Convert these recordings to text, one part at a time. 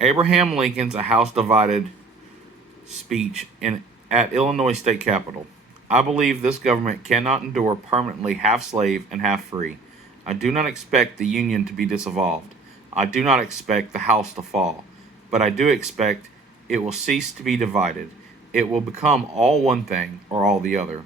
Abraham Lincoln's A House Divided speech at Illinois State Capitol. I believe this government cannot endure permanently half slave and half free. I do not expect the Union to be dissolved. I do not expect the House to fall. But I do expect it will cease to be divided. It will become all one thing or all the other.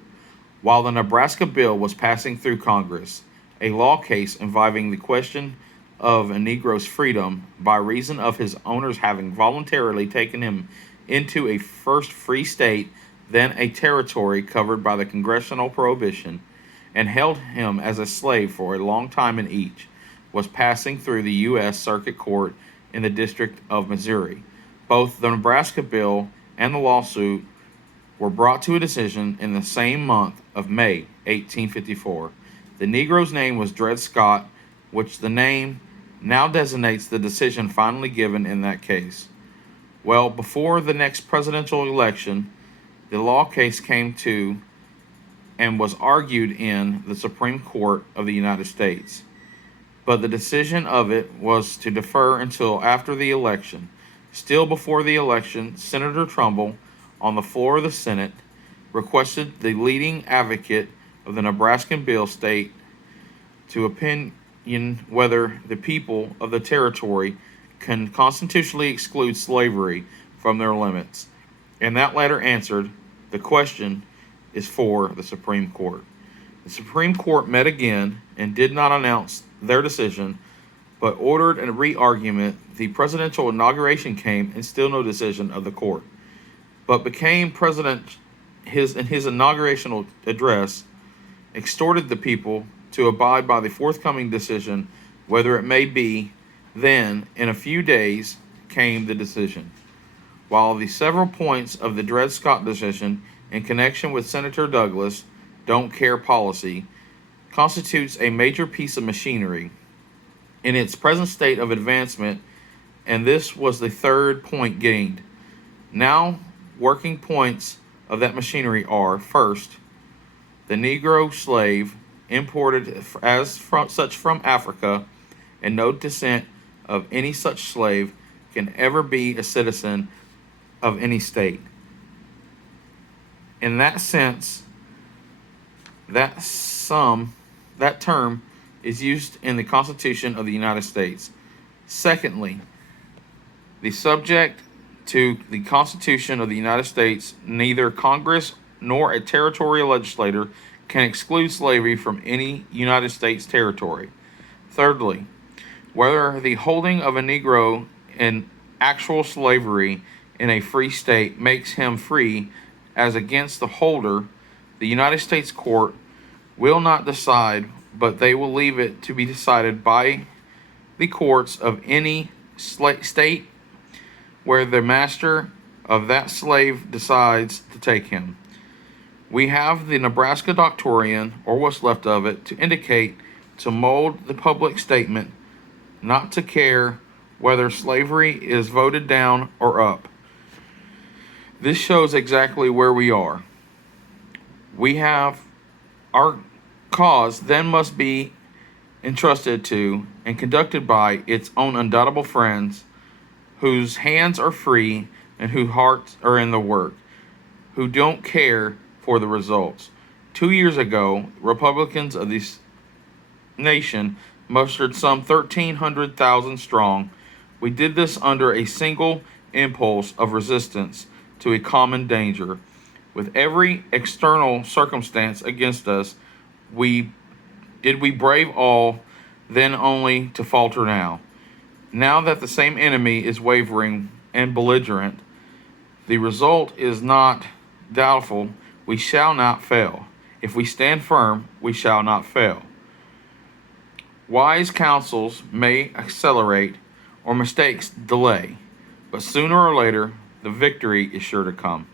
While the Nebraska bill was passing through Congress, a law case involving the question of a Negro's freedom by reason of his owners having voluntarily taken him into a first free state, then a territory covered by the congressional prohibition, and held him as a slave for a long time in each, was passing through the U.S. Circuit Court in the District of Missouri. Both the Nebraska bill and the lawsuit were brought to a decision in the same month of May 1854. The Negro's name was Dred Scott, which the name now designates the decision finally given in that case. Well, before the next presidential election, the law case came to and was argued in the Supreme Court of the United States. But the decision of it was to defer until after the election. Still before the election, Senator Trumbull, on the floor of the Senate, requested the leading advocate of the Nebraskan bill state to opinion whether the people of the territory can constitutionally exclude slavery from their limits. And that letter answered, the question is for the Supreme Court. The Supreme Court met again and did not announce their decision, but ordered a re-argument. The presidential inauguration came and still no decision of the court. But became president in his inaugurational address exhorted the people to abide by the forthcoming decision, whether it may be. Then, in a few days, came the decision. While the several points of the Dred Scott decision in connection with Senator Douglas' don't care policy constitutes a major piece of machinery in its present state of advancement, and this was the third point gained. Now, working points of that machinery are, first, the Negro slave imported such from Africa, and no descent of any such slave can ever be a citizen of any state. In that sense, that term is used in the Constitution of the United States. Secondly, the subject to the Constitution of the United States, neither Congress nor a territorial legislator can exclude slavery from any United States territory. Thirdly, whether the holding of a Negro in actual slavery in a free state makes him free as against the holder, the United States court will not decide, but they will leave it to be decided by the courts of any state where the master of that slave decides to take him. We have the Nebraska Doctrine, or what's left of it, to indicate, to mold the public statement, not to care whether slavery is voted down or up. This shows exactly where we are. We have our cause then must be entrusted to and conducted by its own undoubtable friends, whose hands are free and whose hearts are in the work, who don't care for the results. 2 years ago, Republicans of this nation mustered some 1,300,000 strong. We did this under a single impulse of resistance to a common danger. With every external circumstance against us, we brave all, then only to falter now. Now that the same enemy is wavering and belligerent, the result is not doubtful. We shall not fail. If we stand firm, we shall not fail. Wise counsels may accelerate or mistakes delay, but sooner or later, the victory is sure to come.